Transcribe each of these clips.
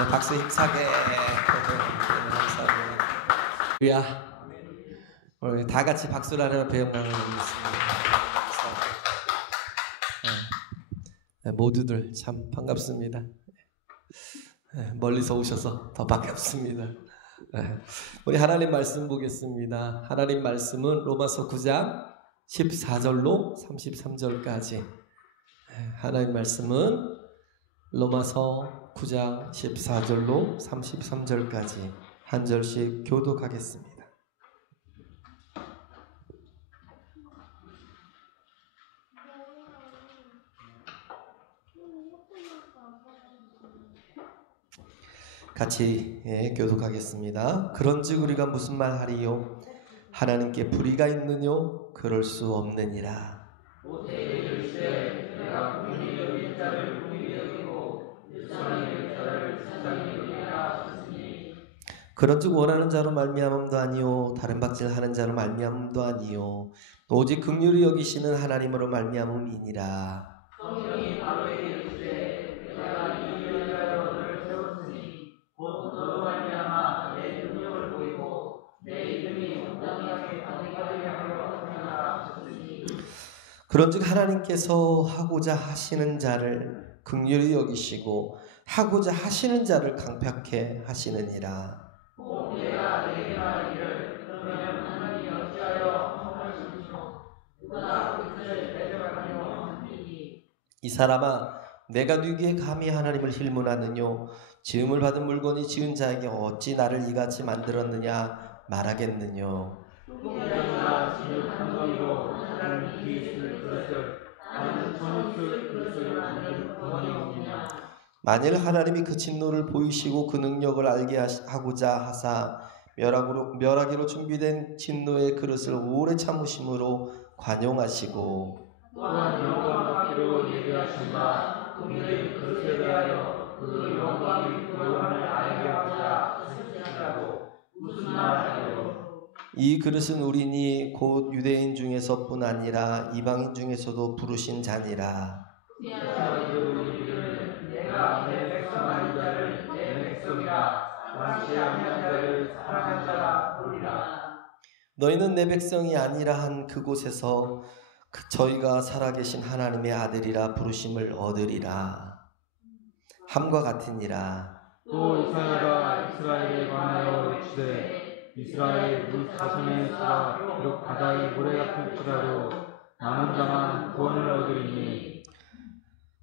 네, 박수 힘차게. 할렐루야. 우리 다 같이 박수를 하는 배영광을 드리겠습니다. 네, 모두들 참 반갑습니다. 네, 멀리서 오셔서 더 반갑습니다. 네, 우리 하나님 말씀 보겠습니다. 하나님 말씀은 로마서 9장 14절로 33절까지. 하나님 말씀은 로마서 9장 14절로 33절까지 한 절씩 교독하겠습니다. 같이 교독하겠습니다. 그런즉 우리가 무슨 말 하리요? 하나님께 불의가 있느뇨? 그럴 수 없느니라. 그런즉 원하는 자로 말미암음도 아니요 다른 박질하는 자로 말미암음도 아니요 오직 긍휼히 여기시는 하나님으로 말미암음이니라. 성령이 바로에게 이르시되 내가 이 여자로 너를 세웠으니 곧 너로 말미암아 내 그런즉 하나님께서 하고자 하시는 자를 긍휼히 여기시고 하고자 하시는 자를 강팍해 하시느니라. 이 사람아, 내가 네게 감히 하나님을 힐문하느뇨? 지음을 받은 물건이 지은 자에게 어찌 나를 이같이 만들었느냐 말하겠느뇨? 만일 하나님이 그 진노를 보이시고 그 능력을 알게 하고자 하사 멸하기로 준비된 진노의 그릇을 오래 참으심으로 관용하시고 또한 영광받기로 예비하신다. 그들의 그릇에 대하여 그 영광이 그함을 알게 하고자 하시라고 무슨 말하리요? 이 그릇은 우리니 곧 유대인 중에서뿐 아니라 이방인 중에서도 부르신 자니라. 내가 내 백성한 자를 내 백성이라 많지 아니한 자를 사랑한 자라 부르리라. 너희는 내 백성이 아니라 한 그곳에서 저희가 살아계신 하나님의 아들이라 부르심을 얻으리라. 함과 같으니라. 또 이사야가 이스라엘에 관하여 이르시되 이스라엘 물 사슴의 수가 비록 바다의 모래 같을지라도 남은 자만 구원을 얻으리니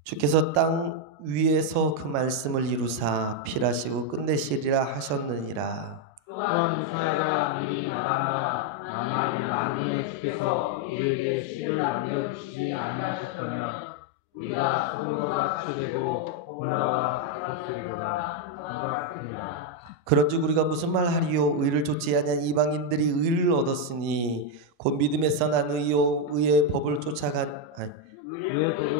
주께서 땅 위에서 그 말씀을 이루사 필하시고 끝내시리라 하셨느니라. 또한 이사야가 미리 말한다. 만일 만군의 주께서 우리에게 씨를 남겨주시지 아니하셨다면 우리가 소금과 같이 되고 고나와 같으리로다. 같으리라. 그런즉 우리가 무슨 말하리요? 의를 쫓지 아니한 이방인들이 의를 얻었으니 곧 믿음에서 난 의요 의의 법을 쫓아간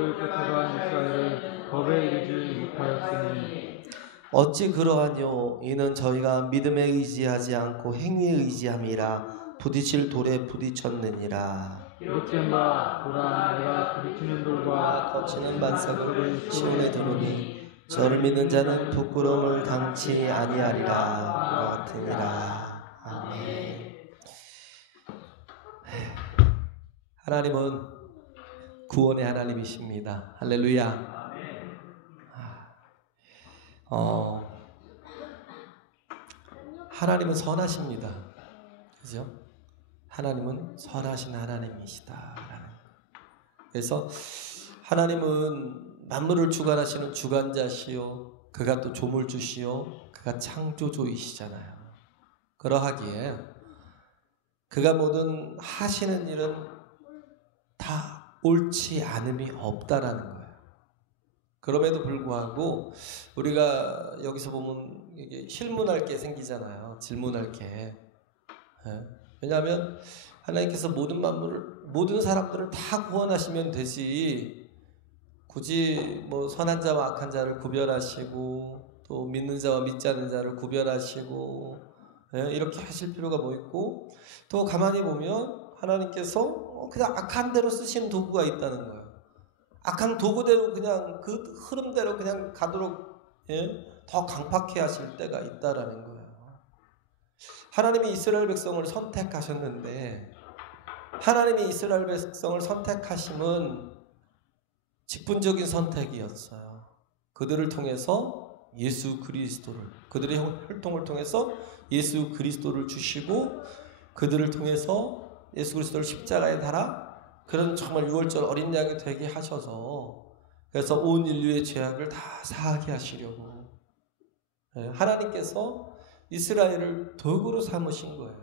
이스라엘은 법에 이르지 못하였으니 어찌 그러하뇨? 이는 저희가 믿음에 의지하지 않고 행위에 의지함이라 부딪힐 돌에 부딪혔느니라. 기록된 바 보라 내가 부딪히는 돌과 거치는 반석을 시온에 두르니 저를 믿는 자는 부끄러움을 당치 아니하리라 같으니라. 아멘. 하나님은 구원의 하나님이십니다. 할렐루야. 하나님은 선하십니다. 그죠? 하나님은 선하신 하나님이시다. 그래서 하나님은 만물을 주관하시는 주관자시요, 그가 또 조물주시요, 그가 창조주이시잖아요. 그러하기에 그가 모든 하시는 일은 다 옳지 않음이 없다라는 거예요. 그럼에도 불구하고 우리가 여기서 보면 이게 힐문할 게 생기잖아요. 질문할 게. 왜냐하면 하나님께서 모든 만물을, 모든 사람들을 다 구원하시면 되지 굳이 뭐 선한 자와 악한 자를 구별하시고 또 믿는 자와 믿지 않는 자를 구별하시고 이렇게 하실 필요가 뭐 있고, 또 가만히 보면 하나님께서 그냥 악한 대로 쓰시는 도구가 있다는 거예요. 악한 도구대로 그냥 그 흐름대로 그냥 가도록 더 강팍해 하실 때가 있다라는 거예요. 하나님이 이스라엘 백성을 선택하셨는데, 하나님이 이스라엘 백성을 선택하심은 직분적인 선택이었어요. 그들을 통해서 예수 그리스도를, 그들의 활동을 통해서 예수 그리스도를 주시고, 그들을 통해서 예수 그리스도를 십자가에 달아 그런 정말 유월절 어린 양이 되게 하셔서, 그래서 온 인류의 죄악을 다 사하게 하시려고 하나님께서 이스라엘을 도구로 삼으신 거예요.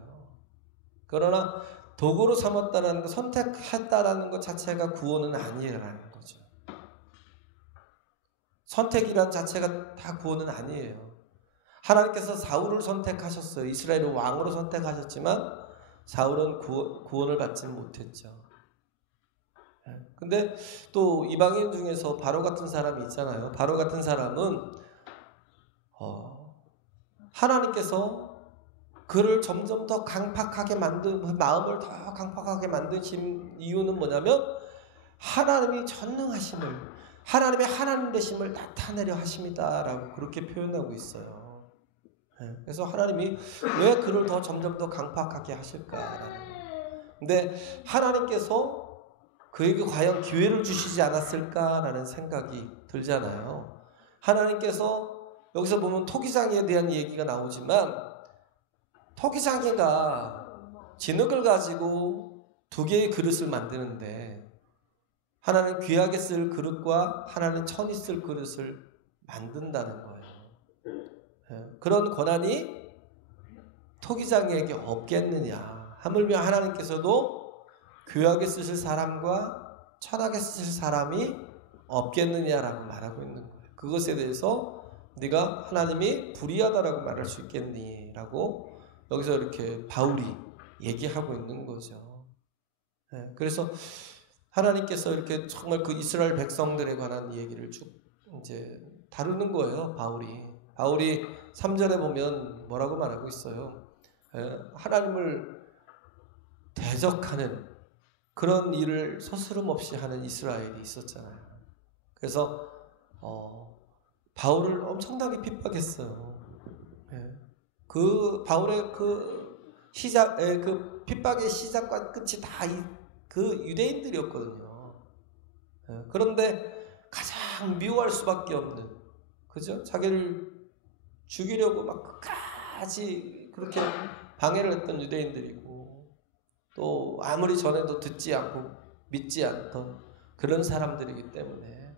그러나 도구로 삼았다라는 것, 선택했다라는 것 자체가 구원은 아니라는 거죠. 선택이란 자체가 다 구원은 아니에요. 하나님께서 사울을 선택하셨어요. 이스라엘을 왕으로 선택하셨지만 사울은 구원을 받지 못했죠. 근데 또 이방인 중에서 바로 같은 사람이 있잖아요. 바로 같은 사람은 하나님께서 그를 점점 더 강팍하게 마음을 더 강팍하게 만드신 이유는 뭐냐면 하나님이 전능하심을, 하나님의 하나님 되심을 나타내려 하십니다라고 그렇게 표현하고 있어요. 그래서 하나님이 왜 그를 더 점점 더 강팍하게 하실까라는. 근데 하나님께서 그에게 과연 기회를 주시지 않았을까라는 생각이 들잖아요. 하나님께서 여기서 보면 토기장이에 대한 얘기가 나오지만 토기장이가 진흙을 가지고 2개의 그릇을 만드는데 하나는 귀하게 쓸 그릇과 하나는 천히 쓸 그릇을 만든다는 거예요. 그런 권한이 토기장이에게 없겠느냐. 하물며 하나님께서도 귀하게 쓰실 사람과 천하게 쓰실 사람이 없겠느냐라고 말하고 있는 거예요. 그것에 대해서 네가 하나님이 불의하다라고 말할 수 있겠니? 라고 여기서 이렇게 바울이 얘기하고 있는 거죠. 그래서 하나님께서 이렇게 정말 그 이스라엘 백성들에 관한 얘기를 쭉 이제 다루는 거예요. 바울이 3절에 보면 뭐라고 말하고 있어요. 하나님을 대적하는 그런 일을 서스럼 없이 하는 이스라엘이 있었잖아요. 그래서 바울을 엄청나게 핍박했어요. 그 바울의 그 핍박의 시작과 끝이 다 그 유대인들이었거든요. 그런데 가장 미워할 수밖에 없는, 그죠? 자기를 죽이려고 막 끝까지 그렇게 방해를 했던 유대인들이고, 또 아무리 전해도 듣지 않고 믿지 않던 그런 사람들이기 때문에,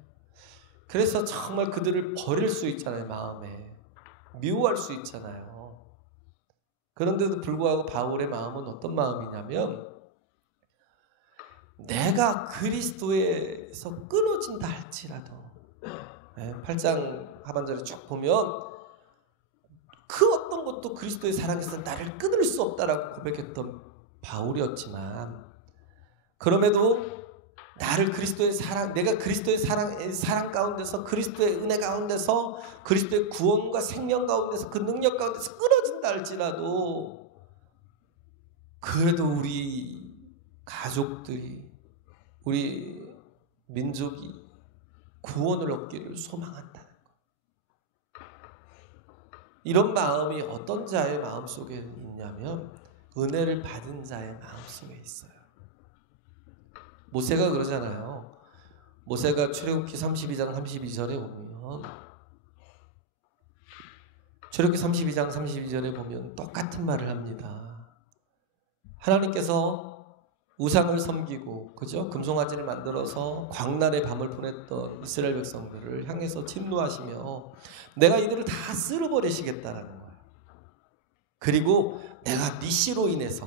그래서 정말 그들을 버릴 수 있잖아요. 마음에 미워할 수 있잖아요. 그런데도 불구하고 바울의 마음은 어떤 마음이냐면, 내가 그리스도에서 끊어진다 할지라도, 8장 하반절에 쭉 보면 그 어떤 것도 그리스도의 사랑에서 나를 끊을 수 없다라고 고백했던 바울이었지만, 그럼에도 나를 그리스도의 사랑, 내가 그리스도의 사랑 가운데서, 그리스도의 은혜 가운데서, 그리스도의 구원과 생명 가운데서, 그 능력 가운데서 끊어진다 할지라도, 그래도 우리 가족들이, 우리 민족이 구원을 얻기를 소망한다는 것. 이런 마음이 어떤 자의 마음속에 있냐면 은혜를 받은 자의 마음속에 있어요. 모세가 그러잖아요. 모세가 출애굽기 32장 32절에 보면, 출애굽기 32장 32절에 보면 똑같은 말을 합니다. 하나님께서 우상을 섬기고, 그죠? 금송아지를 만들어서 광란의 밤을 보냈던 이스라엘 백성들을 향해서 진노하시며 내가 이들을 다 쓸어버리시겠다라는 거예요. 그리고 내가 니시로 인해서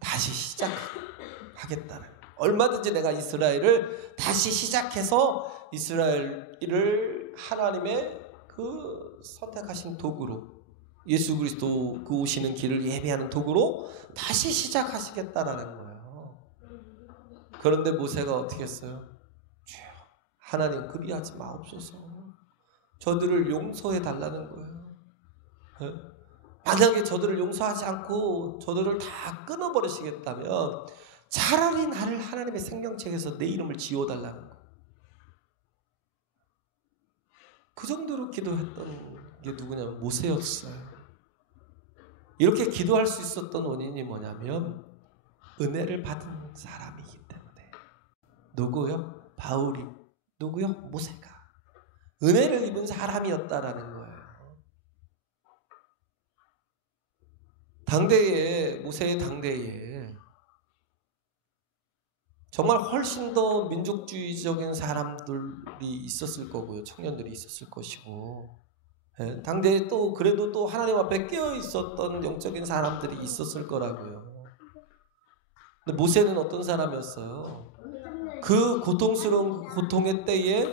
다시 시작하겠다는 거예요. 얼마든지 내가 이스라엘을 다시 시작해서 이스라엘을 하나님의 그 선택하신 도구로, 예수 그리스도 그 오시는 길을 예비하는 도구로 다시 시작하시겠다라는 거예요. 그런데 모세가 어떻게 했어요? 주여, 하나님 그리하지 마옵소서. 저들을 용서해 달라는 거예요. 만약에 저들을 용서하지 않고 저들을 다 끊어버리시겠다면 차라리 나를 하나님의 생명책에서 내 이름을 지워달라는 거예요. 그 정도로 기도했던 게 누구냐면 모세였어요. 이렇게 기도할 수 있었던 원인이 뭐냐면 은혜를 받은 사람이기 때문에. 누구요? 바울이. 누구요? 모세가. 은혜를 입은 사람이었다라는 거예요. 당대에, 모세의 당대에 정말 훨씬 더 민족주의적인 사람들이 있었을 거고요. 청년들이 있었을 것이고, 당대에 또 그래도 또 하나님 앞에 깨어 있었던 영적인 사람들이 있었을 거라고요. 근데 모세는 어떤 사람이었어요? 그 고통스러운 고통의 때에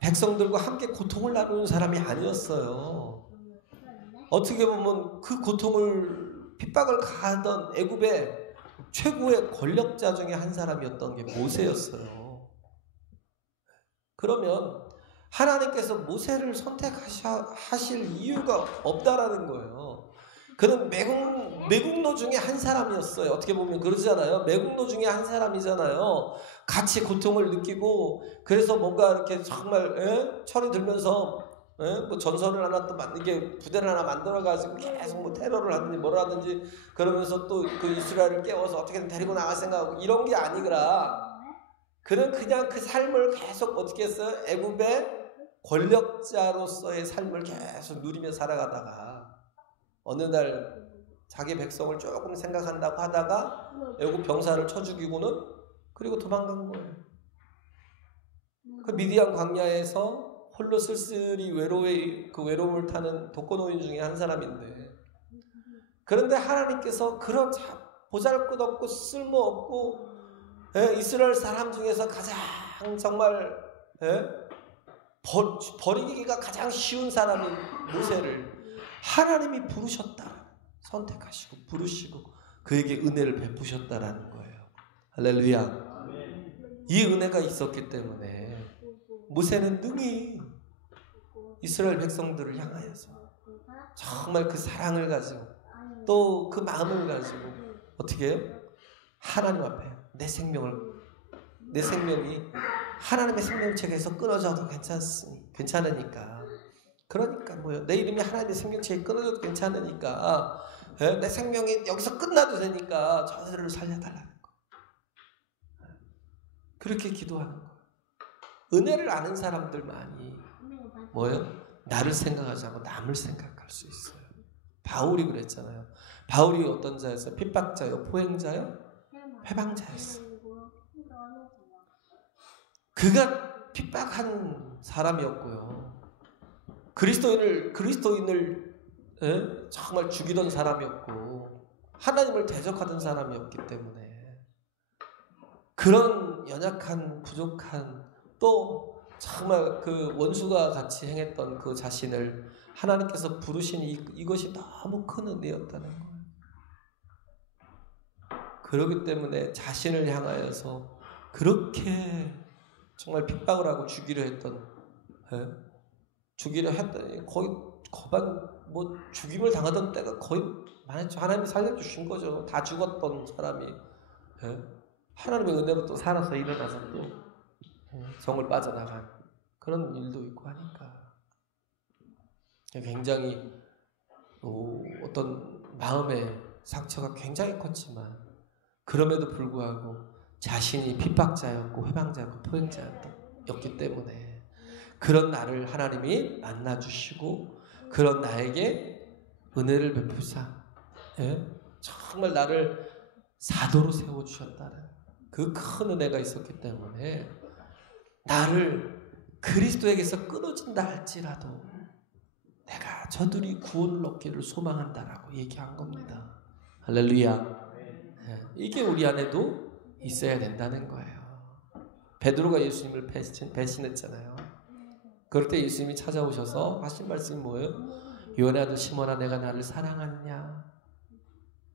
백성들과 함께 고통을 나누는 사람이 아니었어요. 어떻게 보면 그 고통을, 핍박을 가하던 애굽의 최고의 권력자 중에 한 사람이었던 게 모세였어요. 그러면 하나님께서 모세를 선택하실 이유가 없다라는 거예요. 그는 매국노 중에 한 사람이었어요. 어떻게 보면 그러잖아요. 매국노 중에 한 사람이잖아요. 같이 고통을 느끼고, 그래서 뭔가 이렇게 정말 철이 들면서 뭐 전선을 하나 또 이게 부대를 하나 만들어가지고 계속 뭐 테러를 하든지 뭘 하든지 그러면서 또 그 이스라엘을 깨워서 어떻게든 데리고 나갈 생각하고 이런 게 아니더라. 그는 그냥 그 삶을 계속 어떻게 했어요? 애굽의 권력자로서의 삶을 계속 누리며 살아가다가 어느 날 자기 백성을 조금 생각한다고 하다가 애굽 병사를 쳐 죽이고는 그리고 도망간 거예요. 그 미디안 광야에서 홀로 쓸쓸히 외로움을 타는 독거노인 중에 한 사람인데, 그런데 하나님께서 그런 보잘것없고 쓸모없고 이스라엘 사람 중에서 가장 정말 버리기가 가장 쉬운 사람인 모세를 하나님이 부르셨다. 선택하시고 부르시고 그에게 은혜를 베푸셨다라는 거예요. 할렐루야. 이 은혜가 있었기 때문에 모세는 능히 이스라엘 백성들을 향하여서 정말 그 사랑을 가지고 또 그 마음을 가지고 어떻게 해요? 하나님 앞에 내 생명이 하나님의 생명책에서 끊어져도 괜찮으니까, 그러니까 뭐요? 내 이름이 하나님의 생명책에 끊어져도 괜찮으니까 내 생명이 여기서 끝나도 되니까 저들을 살려달라는 거. 그렇게 기도하는 거. 은혜를 아는 사람들만이 뭐예요? 나를 생각하지 않고 남을 생각할 수 있어요. 바울이 그랬잖아요. 바울이 어떤 자였어요? 핍박자요? 포행자요? 회방자였어요. 그가 핍박한 사람이었고요. 그리스도인을 정말 죽이던 사람이었고 하나님을 대적하던 사람이었기 때문에 그런 연약한 부족한 또 정말 그 원수가 같이 행했던 그 자신을 하나님께서 부르신 이것이 너무 큰 은혜였다는 거예요. 그렇기 때문에 자신을 향하여서 그렇게 정말 핍박을 하고 죽이려 했더니 거의 뭐 죽임을 당하던 때가 거의 많았죠. 하나님이 살려주신 거죠. 다 죽었던 사람이 하나님의 은혜로 또 살아서 일어나서 또 성을 빠져나간 그런 일도 있고 하니까 굉장히 어떤 마음의 상처가 굉장히 컸지만 그럼에도 불구하고 자신이 핍박자였고 회방자였고 포행자였기 때문에 그런 나를 하나님이 만나주시고 그런 나에게 은혜를 베푸사 정말 나를 사도로 세워주셨다는 그 큰 은혜가 있었기 때문에 나를 그리스도에게서 끊어진다 할지라도 내가 저들이 구원을 얻기를 소망한다라고 얘기한 겁니다. 할렐루야. 이게 우리 안에도 있어야 된다는 거예요. 베드로가 예수님을 배신했잖아요. 그럴 때 예수님이 찾아오셔서 하신 말씀이 뭐예요? 요한의 아들 시몬아 내가 나를 사랑하느냐?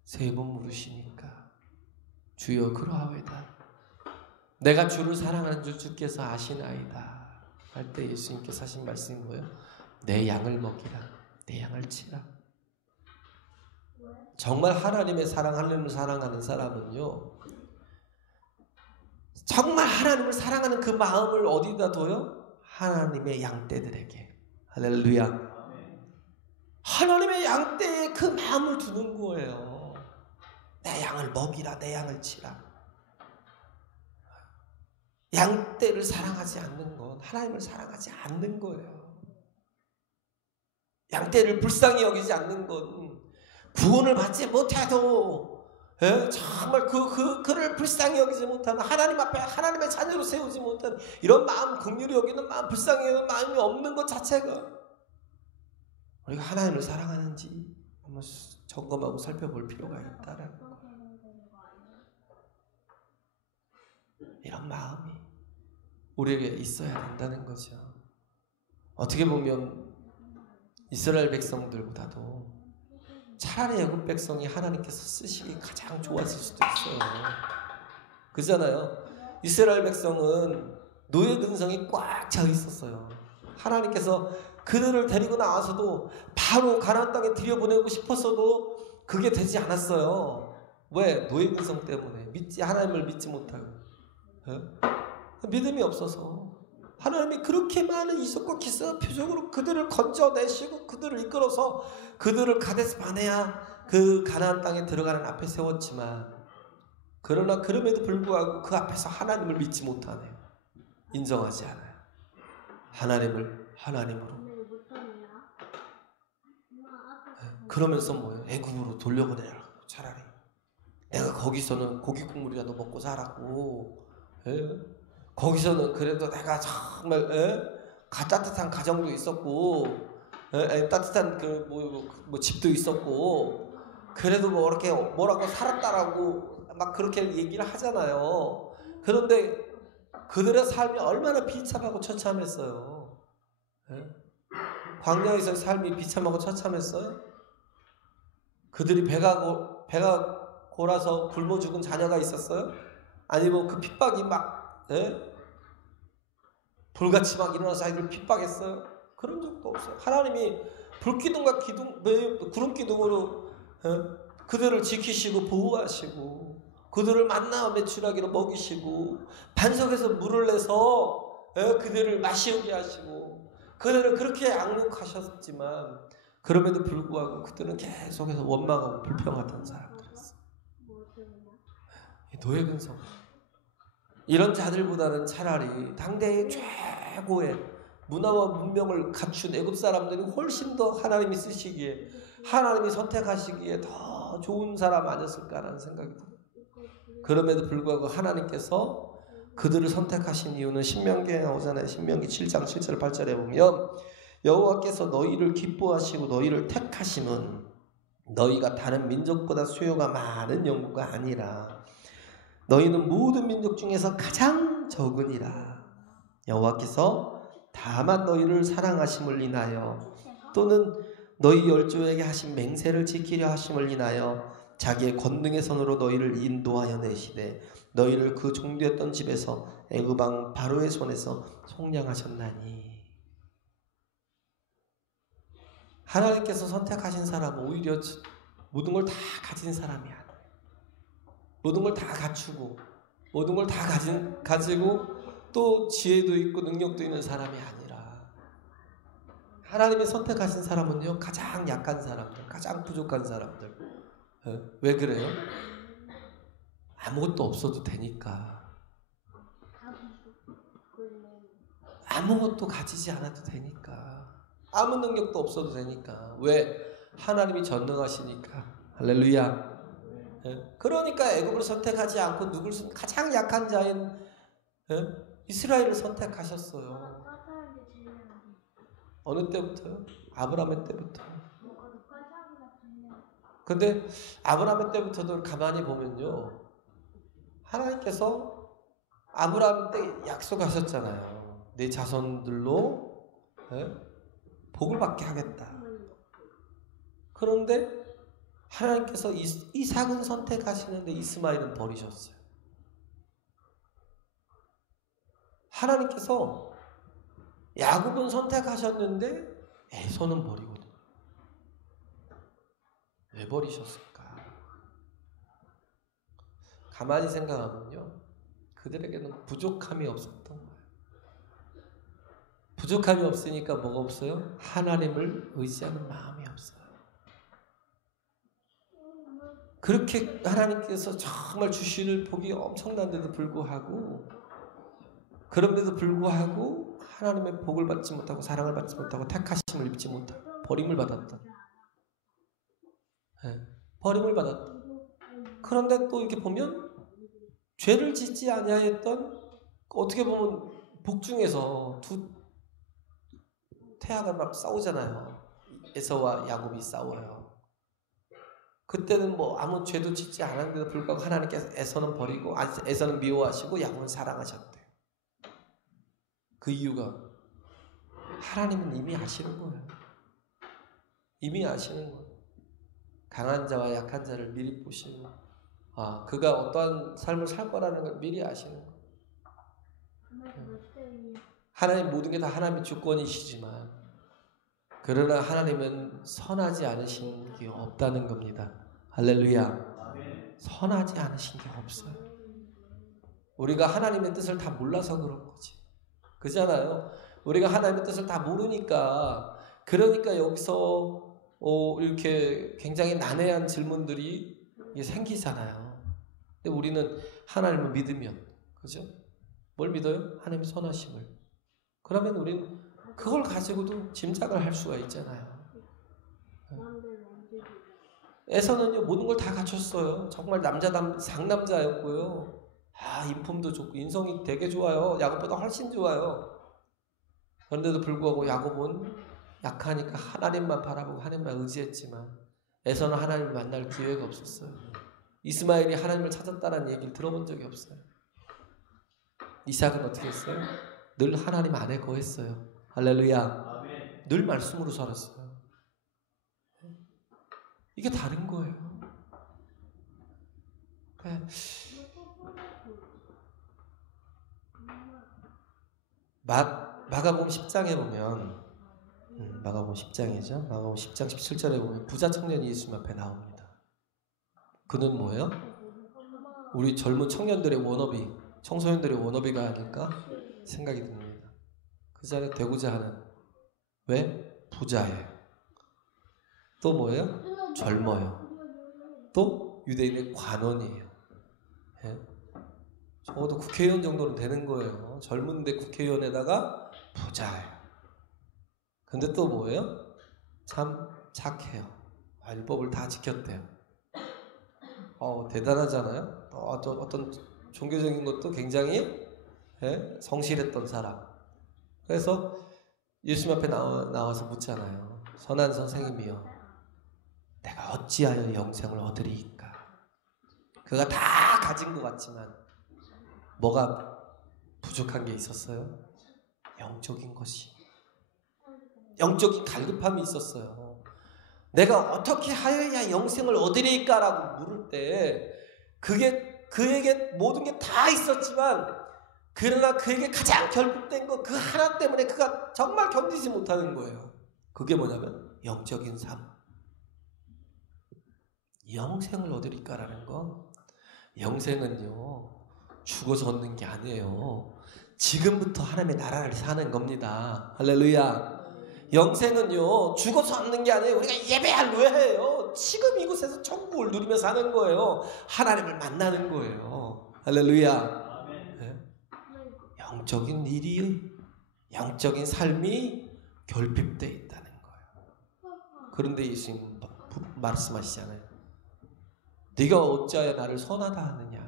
3번 물으시니까 주여 그러하오이다. 내가 주를 사랑하는 줄 주께서 아시나이다. 할 때 예수님께서 하신 말씀이 뭐예요? 내 양을 먹이라. 내 양을 치라. 정말 하나님의 하나님을 사랑하는 사람은요. 정말 하나님을 사랑하는 그 마음을 어디다 둬요? 하나님의 양떼들에게. 할렐루야. 하나님의 양떼에 그 마음을 두는 거예요. 내 양을 먹이라. 내 양을 치라. 양떼를 사랑하지 않는 건 하나님을 사랑하지 않는 거예요. 양떼를 불쌍히 여기지 않는 건 구원을 받지 못해도 정말 그를 불쌍히 여기지 못하는 하나님 앞에 하나님의 자녀로 세우지 못하는 이런 마음, 긍휼히 여기는 마음, 불쌍히 여기는 마음이 없는 것 자체가 우리가 하나님을 사랑하는지 한번 점검하고 살펴볼 필요가 있다라는 거. 이런 마음이 우리에게 있어야 된다는 거죠. 어떻게 보면 이스라엘 백성들보다도 차라리 애굽 백성이 하나님께서 쓰시기 가장 좋았을 수도 있어요. 그잖아요. 이스라엘 백성은 노예 근성이 꽉 차 있었어요. 하나님께서 그들을 데리고 나와서도 바로 가나안 땅에 들여보내고 싶었어도 그게 되지 않았어요. 왜? 노예 근성 때문에 하나님을 믿지 못하고 믿음이 없어서 하나님이 그렇게 많은 이석과 기스와 표적으로 그들을 건져내시고 그들을 이끌어서 그들을 가데스 바네아 그 가나안 땅에 들어가는 앞에 세웠지만, 그러나 그럼에도 불구하고 그 앞에서 하나님을 믿지 못하네요. 인정하지 않아요. 하나님을 하나님으로. 그러면서 뭐예요? 애굽으로 돌려보내라고. 차라리 내가 거기서는 고기 국물이라도 먹고 살았고, 거기서는 그래도 내가 정말 따뜻한 가정도 있었고, 따뜻한 뭐 집도 있었고, 그래도 뭐 이렇게 뭐라고 살았다라고 막 그렇게 얘기를 하잖아요. 그런데 그들의 삶이 얼마나 비참하고 처참했어요. 광야에서의 삶이 비참하고 처참했어요. 그들이 배가 골아서 굶어 죽은 자녀가 있었어요? 아니면 그 핍박이 막 불같이 막 일어나서 아이들 핍박했어요? 그런 적도 없어요. 하나님이 불기둥과 구름기둥으로 그들을 지키시고 보호하시고, 그들을 만나와 메추라기로 먹이시고, 반석에서 물을 내서 그들을 마시게 하시고, 그들을 그렇게 양육하셨지만, 그럼에도 불구하고 그들은 계속해서 원망하고 불평하던 사람들이었어요. 노예 근성. 이런 자들보다는 차라리 당대의 최고의 문화와 문명을 갖춘 애굽 사람들이 훨씬 더 하나님이 쓰시기에, 하나님이 선택하시기에 더 좋은 사람 아니었을까라는 생각이 들어요. 그럼에도 불구하고 하나님께서 그들을 선택하신 이유는 신명기에 나오잖아요. 신명기 7장 7절 8절에 보면, 여호와께서 너희를 기뻐하시고 너희를 택하심은 너희가 다른 민족보다 수요가 많은 영구가 아니라 너희는 모든 민족 중에서 가장 적으니라. 여호와께서 다만 너희를 사랑하심을 인하여 또는 너희 열조에게 하신 맹세를 지키려 하심을 인하여 자기의 권능의 손으로 너희를 인도하여 내시되 너희를 그 종되었던 집에서 애굽 왕 바로의 손에서 속량하셨나니. 하나님께서 선택하신 사람은 오히려 모든 걸 다 가진 사람이 아니에요. 모든 걸 다 갖추고 모든 걸 다 가지고 또 지혜도 있고 능력도 있는 사람이 아니라, 하나님이 선택하신 사람은요, 가장 약한 사람들, 가장 부족한 사람들. 왜 그래요? 아무것도 없어도 되니까. 아무것도 가지지 않아도 되니까. 아무 능력도 없어도 되니까. 왜? 하나님이 전능하시니까. 할렐루야. 그러니까 애굽을 선택하지 않고 가장 약한 자인 이스라엘을 선택하셨어요. 어느 때부터요? 아브라함의 때부터. 근데 아브라함의 때부터도 가만히 보면요, 하나님께서 아브라함 때 약속하셨잖아요. 내 자손들로 복을 받게 하겠다. 그런데 하나님께서 이삭은 선택하시는데 이스마엘은 버리셨어요. 하나님께서 야곱은 선택하셨는데 에서는 버리거든요. 왜 버리셨을까? 가만히 생각하면요, 그들에게는 부족함이 없었던 거예요. 부족함이 없으니까 뭐가 없어요? 하나님을 의지하는 마음이 없어요. 그렇게 하나님께서 정말 주시는 복이 엄청난데도 불구하고, 그런데도 불구하고 하나님의 복을 받지 못하고 사랑을 받지 못하고 택하심을 입지 못하고 버림을 받았던, 버림을 받았던. 그런데 또 이렇게 보면 죄를 짓지 아니하였던, 어떻게 보면 북중에서 두 태아가 막 싸우잖아요. 에서와 야곱이 싸워요. 그때는 뭐 아무 죄도 짓지 않았는데도 불구하고 하나님께서 에서는 버리고, 에서는 미워하시고 야곱은 사랑하셨대요. 그 이유가 하나님은 이미 아시는 거예요. 이미 아시는 거예요. 강한 자와 약한 자를 미리 보시고, 그가 어떠한 삶을 살 거라는 걸 미리 아시는 거예요. 하나님 모든 게 다 하나님의 주권이시지만, 그러나 하나님은 선하지 않으신 게 없다는 겁니다. 할렐루야. 선하지 않으신 게 없어요. 우리가 하나님의 뜻을 다 몰라서 그런 거지. 그잖아요. 우리가 하나님의 뜻을 다 모르니까, 그러니까 여기서 이렇게 굉장히 난해한 질문들이 생기잖아요. 근데 우리는 하나님을 믿으면, 그죠? 뭘 믿어요? 하나님의 선하심을. 그러면 우리는 그걸 가지고도 짐작을 할 수가 있잖아요. 에서는요, 모든 걸 다 갖췄어요. 정말 상남자였고요. 인품도 좋고 인성이 되게 좋아요. 야곱보다 훨씬 좋아요. 그런데도 불구하고 야곱은 약하니까 하나님만 바라보고 하나님만 의지했지만, 에서는 하나님을 만날 기회가 없었어요. 이스마엘이 하나님을 찾았다는 얘기를 들어본 적이 없어요. 이삭은 어떻게 했어요? 늘 하나님 안에 거했어요. 할렐루야. 늘 말씀으로 살았어요. 이게 다른 거예요. 마가복음 10장에 보면, 마가복음 10장이죠. 마가복음 10장 17절에 보면 부자 청년이 예수님 앞에 나옵니다. 그는 뭐예요? 우리 젊은 청년들의 워너비, 청소년들의 워너비가 아닐까 생각이 듭니다. 그 자리에 되고자 하는, 왜? 부자예요. 또 뭐예요? 젊어요. 또 유대인의 관원이에요. 예? 적어도 국회의원 정도는 되는 거예요. 젊은데 국회의원에다가 부자예요. 근데 또 뭐예요? 참 착해요. 율법을 다 지켰대요. 대단하잖아요. 어떤 종교적인 것도 굉장히 성실했던 사람. 그래서 예수님 앞에 나와서 묻잖아요. 선한 선생님이여, 내가 어찌하여 영생을 얻으리이까? 그가 다 가진 것 같지만 뭐가 부족한 게 있었어요? 영적인 것이, 영적인 갈급함이 있었어요. 내가 어떻게 하여야 영생을 얻으리이까? 라고 물을 때 그에게 모든 게 다 있었지만, 그러나 그에게 가장 결핍된 것 그 하나 때문에 그가 정말 견디지 못하는 거예요. 그게 뭐냐면 영적인 삶. 영생을 얻으리까라는 거. 영생은요, 죽어서 얻는 게 아니에요. 지금부터 하나님의 나라를 사는 겁니다. 할렐루야. 영생은요, 죽어서 얻는 게 아니에요. 우리가 예배할 노예예요. 지금 이곳에서 천국을 누리며 사는 거예요. 하나님을 만나는 거예요. 할렐루야. 네? 영적인 일이, 영적인 삶이 결핍되어 있다는 거예요. 그런데 예수님 말씀하시잖아요. 네가 어찌하여 나를 선하다 하느냐?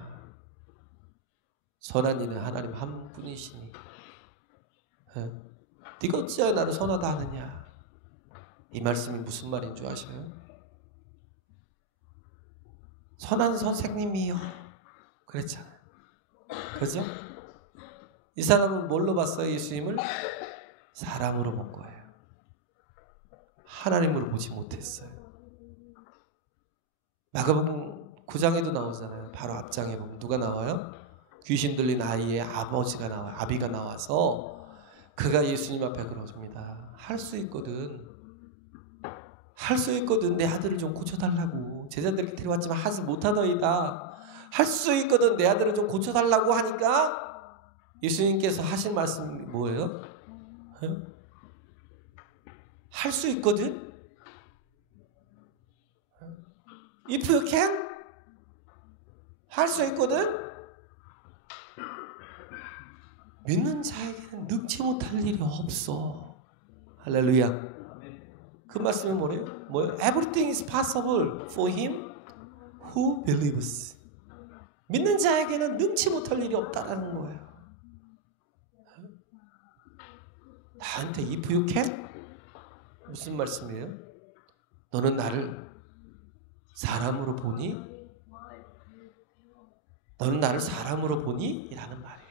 선한 이는 하나님 한 분이시니. 네가 어찌하여 나를 선하다 하느냐? 이 말씀이 무슨 말인 줄 아셔요? 선한 선생님이요, 그랬잖아요. 그죠? 이 사람은 뭘로 봤어요? 예수님을 사람으로 본 거예요. 하나님으로 보지 못했어요. 마가복음 9장에도 나오잖아요. 바로 앞장에 보면 누가 나와요? 귀신 들린 아이의 아버지가 나와요. 아비가 나와서 그가 예수님 앞에 그러십니다. 할 수 있거든. 할 수 있거든. 내 아들을 좀 고쳐달라고. 제자들에게 데려왔지만 하지 못하더이다. 할 수 있거든. 내 아들을 좀 고쳐달라고 하니까 예수님께서 하신 말씀이 뭐예요? 할 수 있거든. If you can, 할 수 있거든. 믿는 자에게는 능치 못할 일이 없어. 할렐루야. 그 말씀이 뭐예요? Everything is possible for him who believes. 믿는 자에게는 능치 못할 일이 없다라는 거예요. 나한테 if you can? 무슨 말씀이에요? 너는 나를 사람으로 보니? 너는 나를 사람으로 보니? 이라는 말이에요.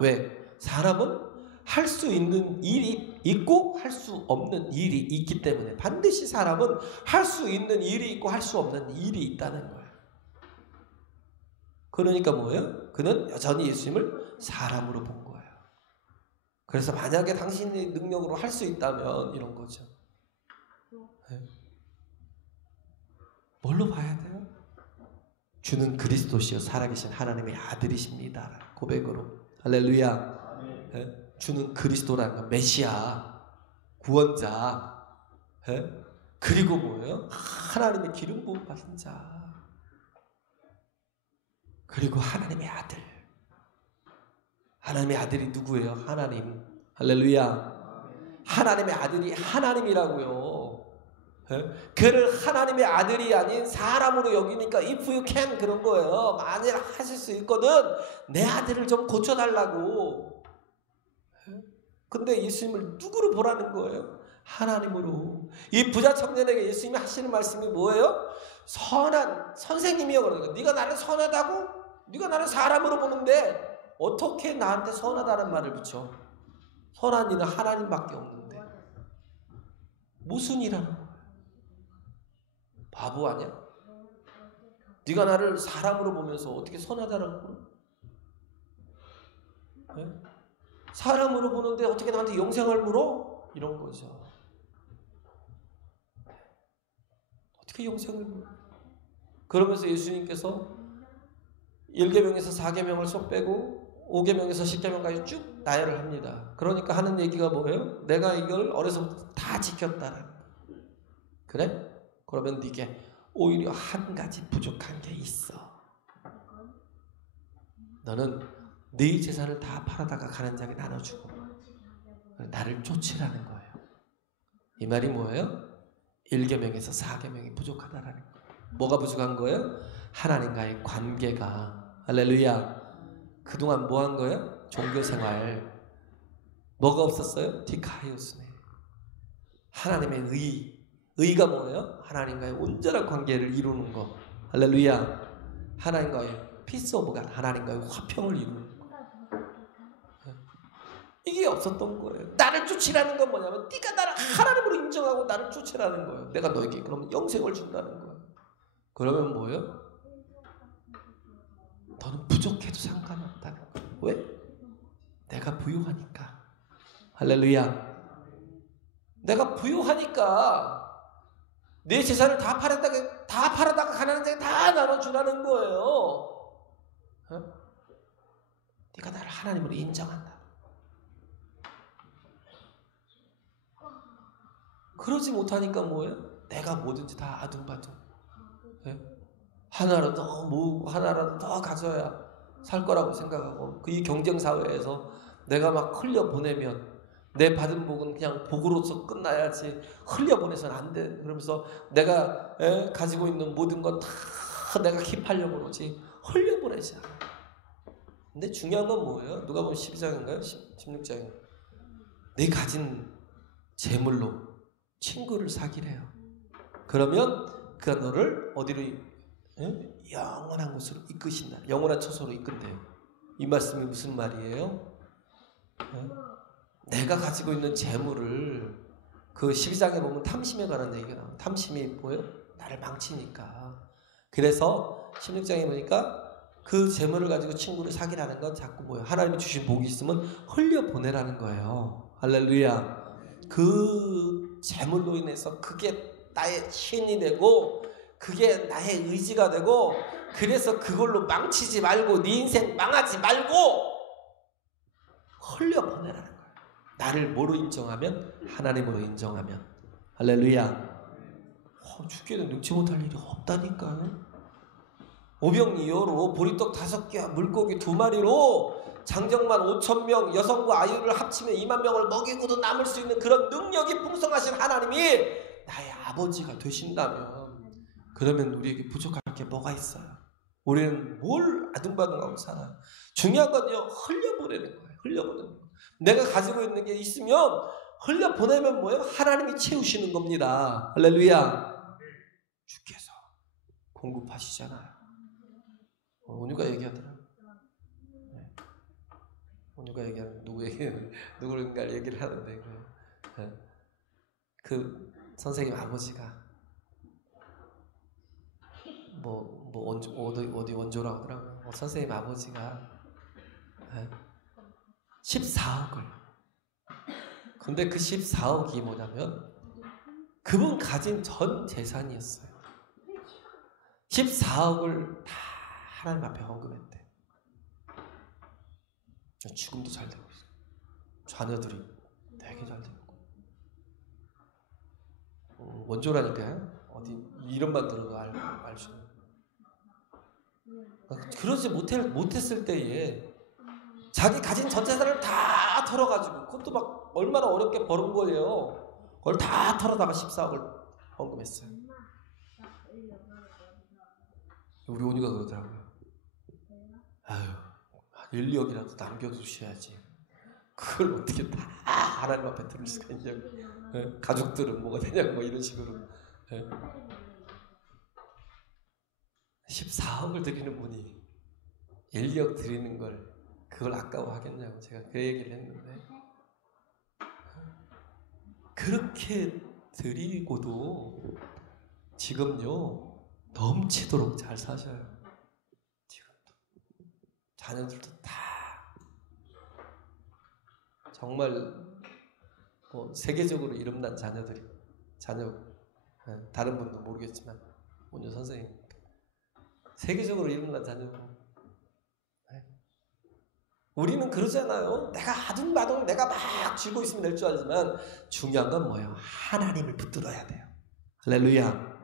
왜? 사람은 할 수 있는 일이 있고 할 수 없는 일이 있기 때문에 반드시 사람은 할 수 있는 일이 있고 할 수 없는 일이 있다는 거예요. 그러니까 뭐예요? 그는 여전히 예수님을 사람으로 본 거예요. 그래서 만약에 당신의 능력으로 할 수 있다면 이런 거죠. 네. 뭘로 봐야 돼요? 주는 그리스도시요 살아계신 하나님의 아들이십니다. 고백으로. 할렐루야. 주는 그리스도라는 거, 메시아, 구원자, 그리고 뭐예요? 하나님의 기름 부음 받은 자, 그리고 하나님의 아들. 하나님의 아들이 누구예요? 하나님. 할렐루야. 하나님의 아들이 하나님이라고요. 그를 하나님의 아들이 아닌 사람으로 여기니까 if you can 그런 거예요. 만일 하실 수 있거든 내 아들을 좀 고쳐달라고. 근데 예수님을 누구로 보라는 거예요? 하나님으로. 이 부자 청년에게 예수님이 하시는 말씀이 뭐예요? 선한 선생님이요. 그러니까 네가 나를 선하다고? 네가 나를 사람으로 보는데 어떻게 나한테 선하다는 말을 붙여? 선한 이는 하나님밖에 없는데 무슨 일하는 거야? 바보 아니야? 네가 나를 사람으로 보면서 어떻게 선하다라고 그래? 사람으로 보는데 어떻게 나한테 영생을 물어? 이런 거죠. 어떻게 영생을 물어? 그러면서 예수님께서 1계명에서 4계명을 쏙 빼고 5계명에서 10계명까지 쭉 나열을 합니다. 그러니까 하는 얘기가 뭐예요? 내가 이걸 어려서부터 다 지켰다라는 거예요. 그래? 그러면 네게 오히려 한 가지 부족한 게 있어. 너는 네 재산을 다 팔아다가 가난 자에게 나눠주고 나를 쫓으라는 거예요. 이 말이 뭐예요? 1계명에서 4계명이 부족하다라는 거예요. 뭐가 부족한 거예요? 하나님과의 관계가. 할렐루야. 그동안 뭐 한 거예요? 종교생활. 뭐가 없었어요? 디카이오스네. 하나님의 의가 뭐예요? 하나님과의 온전한 관계를 이루는 거. 할렐루야. 하나님과의 피스 오브 갓, 하나님과의 화평을 이루는 거. 이게 없었던 거예요. 나를 쫓으라는 건 뭐냐면 네가 나를 하나님으로 인정하고 나를 쫓으라는 거예요. 내가 너에게 그러면 영생을 준다는 거예요. 그러면 뭐예요? 너는 부족해도 상관없다는 거예요. 왜? 내가 부유하니까. 할렐루야. 내가 부유하니까 내 재산을 다 팔아다가 가난한 자에게 다 나눠주라는 거예요. 네가 나를 하나님으로 인정한다. 그러지 못하니까 뭐예요? 내가 뭐든지 다 아둥바둥. 하나라도 모으고 하나라도 더 가져야 살 거라고 생각하고 이 경쟁사회에서 내가 막 흘려보내면 내 받은 복은 그냥 복으로서 끝나야지 흘려보내서는 안 돼. 그러면서 내가 가지고 있는 모든 건 다 내가 킵하려고 그러지 흘려보내지 않아. 근데 중요한 건 뭐예요? 누가 보면 12장인가요? 16장인가요? 내 가진 재물로 친구를 사귀래요. 그러면 그가 너를 어디로 영원한 곳으로 이끄신다. 영원한 처소로 이끈대요. 이 말씀이 무슨 말이에요? 내가 가지고 있는 재물을 그 12장에 보면 탐심에 관한 얘기가 나와요. 탐심이 뭐예요? 나를 망치니까. 그래서 16장에 보니까 그 재물을 가지고 친구를 사귀라는 건 자꾸 뭐예요? 하나님이 주신 복이 있으면 흘려보내라는 거예요. 할렐루야. 그 재물로 인해서 그게 나의 힘이 되고 그게 나의 의지가 되고 그래서 그걸로 망치지 말고 네 인생 망하지 말고 흘려보내라는 거예요. 나를 뭐로 인정하면? 하나님으로 인정하면. 할렐루야. 죽게는 능치 못할 일이 없다니까요. 오병이어로 보리떡 5개, 물고기 2마리로 장정만 5,000명, 여성과 아이를 합치면 2만 명을 먹이고도 남을 수 있는 그런 능력이 풍성하신 하나님이 나의 아버지가 되신다면 그러면 우리에게 부족할 게 뭐가 있어요? 우리는 뭘 아둥바둥하고 살아요? 중요한 건요, 흘려보내는 거예요. 흘려보내는 거예요. 내가 가지고 있는 게 있으면 흘려보내면 뭐예요? 하나님이 채우시는 겁니다. 할렐루야. 주께서 공급하시잖아요. 온유가 얘기하더라. 온유가 얘기하는 누구인가 얘기를 하는데 그 선생님 아버지가 어디 원조라고 하더라고요. 선생님 아버지가 14억을. 근데 그 14억이 뭐냐면 그분 가진 전 재산이었어요. 14억을 다 하나님 앞에 헌금했대. 죽음도 잘 되고 있어요. 자녀들이 되게 잘 되고 원조라니까요. 어디 이름만 들어도 알 수 있는. 그러지 못했을 때에 자기 가진 전 재산을 다 털어가지고 그것도 막 얼마나 어렵게 벌은 거예요. 그걸 다 털어다가 14억을 헌금했어요. 우리 온이가 그러더라고요. 아유, 1, 2억이라도 남겨두셔야지. 그걸 어떻게 다 하나님 앞에 들을 수가 있냐고. 네? 가족들은 뭐가 되냐고 뭐 이런 식으로. 네? 14억을 드리는 분이 1, 2억 드리는 걸 그걸 아까워하겠냐고 제가 그 얘기를 했는데, 그렇게 드리고도 지금요 넘치도록 잘 사셔요. 지금도 자녀들도 다 정말 세계적으로 이름난 자녀들이 다른 분도 모르겠지만 오늘 선생님 세계적으로 이름난 자녀고. 우리는 그러잖아요. 내가 아둥바둥 내가 막 쥐고 있으면 될 줄 알지만 중요한 건 뭐예요? 하나님을 붙들어야 돼요. 할렐루야.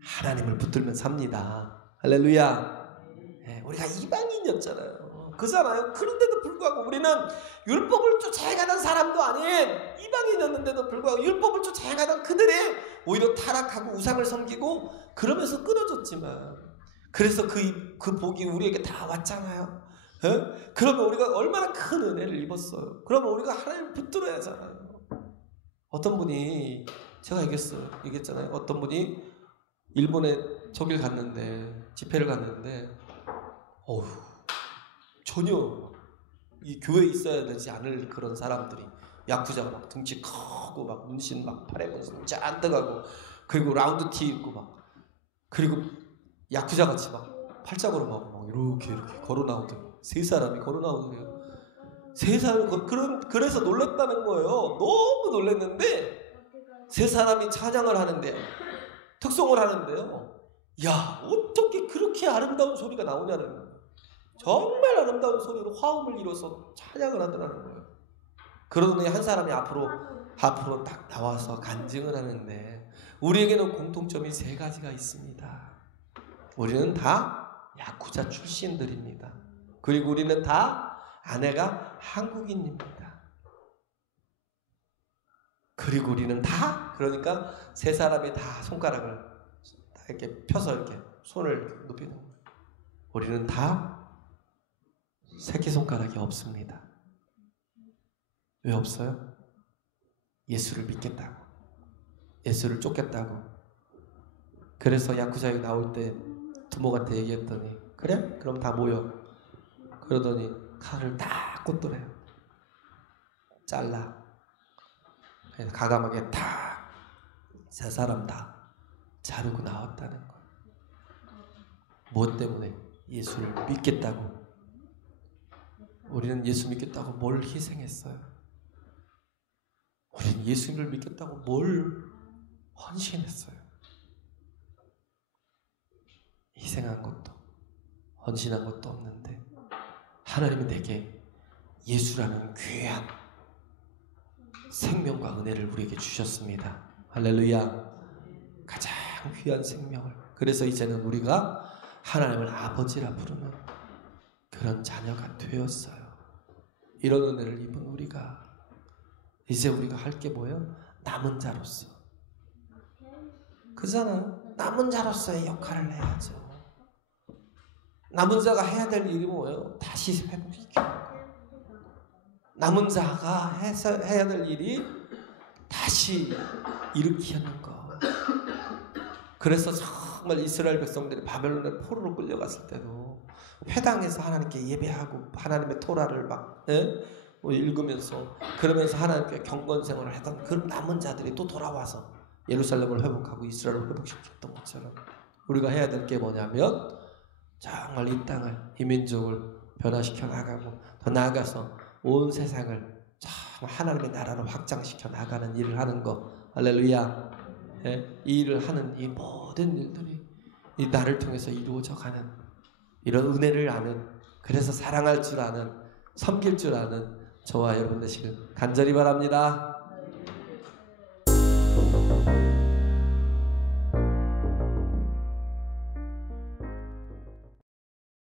하나님을 붙들면 삽니다. 할렐루야. 네, 우리가 이방인이었잖아요. 그잖아요. 그런데도 불구하고 우리는 율법을 쫓아가던 사람도 아닌 이방인이었는데도 불구하고 율법을 쫓아가던 그들이 오히려 타락하고 우상을 섬기고 그러면서 끊어졌지만, 그래서 그 복이 우리에게 다 왔잖아요. 에? 그러면 우리가 얼마나 큰 은혜를 입었어요. 그러면 우리가 하나님을 붙들어야 하잖아요. 어떤 분이 제가 얘기했잖아요. 어떤 분이 일본에 저길 갔는데 집회를 갔는데 전혀 이 교회에 있어야 되지 않을 그런 사람들이 야쿠자가 막 등치 크고 막 문신 막 팔에 문신 잔뜩 하고 그리고 라운드 티 입고 막 그리고 야쿠자 같이 막 팔짱으로 막 이렇게 걸어 나오더라고요. 세 사람이 걸어 나오더래요. 세 사람이 그래서 놀랐다는 거예요. 너무 놀랐는데 세 사람이 찬양을 하는데 특송을 하는데요. 야, 어떻게 그렇게 아름다운 소리가 나오냐는 거예요. 정말 아름다운 소리로 화음을 이뤄서 찬양을 하더라는 거예요. 그러더니 한 사람이 앞으로 딱 나와서 간증을 하는데 우리에게는 공통점이 3가지가 있습니다. 우리는 다 야쿠자 출신들입니다. 그리고 우리는 다 아내가 한국인입니다. 그리고 우리는 다, 그러니까 세 사람이 다 손가락을 이렇게 펴서 이렇게 손을 높이는 거예요. 우리는 다 새끼손가락이 없습니다. 왜 없어요? 예수를 믿겠다고, 예수를 쫓겠다고. 그래서 야쿠자에 나올 때 두목한테 얘기했더니 그래? 그럼 다 모여. 그러더니 칼을 딱 꽂더래요. 잘라. 가감하게 탁 세 사람 다 자르고 나왔다는 거예요. 무엇 때문에? 예수를 믿겠다고. 우리는 예수 믿겠다고 뭘 희생했어요? 우리는 예수를 믿겠다고 뭘 헌신했어요? 희생한 것도 헌신한 것도 없는데 하나님은 내게 예수라는 귀한 생명과 은혜를 우리에게 주셨습니다. 할렐루야. 가장 귀한 생명을. 그래서 이제는 우리가 하나님을 아버지라 부르는 그런 자녀가 되었어요. 이런 은혜를 입은 우리가 이제 우리가 할 게 뭐예요? 남은 자로서. 그잖아요. 남은 자로서의 역할을 해야죠. 남은 자가 해야 될 일이 뭐예요? 다시 회복시키는 거예요. 남은 자가 해야 될 일이 다시 일으키는 거. 그래서 정말 이스라엘 백성들이 바벨론의 포로로 끌려갔을 때도 회당에서 하나님께 예배하고 하나님의 토라를 막 읽으면서 그러면서 하나님께 경건생활을 하던 그 남은 자들이 또 돌아와서 예루살렘을 회복하고 이스라엘을 회복시켰던 것처럼 우리가 해야 될 게 뭐냐면 정말 이 땅을, 이 민족을 변화시켜 나가고 더 나아가서 온 세상을 정말 하나님의 나라로 확장시켜 나가는 일을 하는 거. 할렐루야. 이 일을 하는 이 모든 일들이 이 나를 통해서 이루어져 가는 이런 은혜를 아는, 그래서 사랑할 줄 아는, 섬길 줄 아는 저와 여러분 되시길 간절히 바랍니다.